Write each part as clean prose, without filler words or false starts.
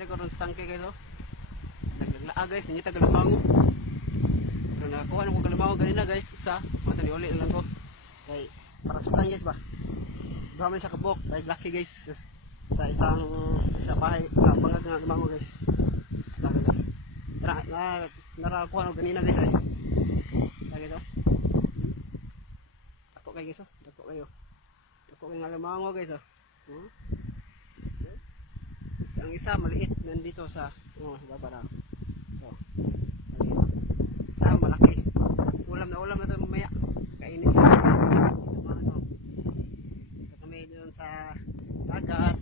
Nari ko ron sa tangke guys oh. Naglaglaan guys, hindi tagalamango. Pero nakakuha na kong kalamango ganina guys, isa. Mata ni uli lang ko. Kay para sukan guys ba. Duha man sa kabok, kay lucky guys. Sa isang sa bahay, sa bangag nga kalamango guys. Lagi na. Narakuha na ganina guys ay. Lagi to. Ako kay guys oh, dako kayo. Dako kay kalamango guys oh. So, ang isa maliit nandito sa baba na. So, maliit. Isa malaki. Ulam na ito mamaya. Kainin na. Ano? So, kami doon sa dagat.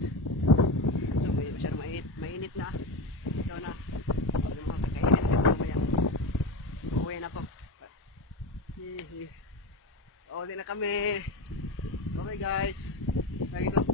So, masyado mainit na. Ito na. Pwede mga kakainin na ito mamaya. Uuwi na ako. Uli na kami. Okay guys. Lagi ito.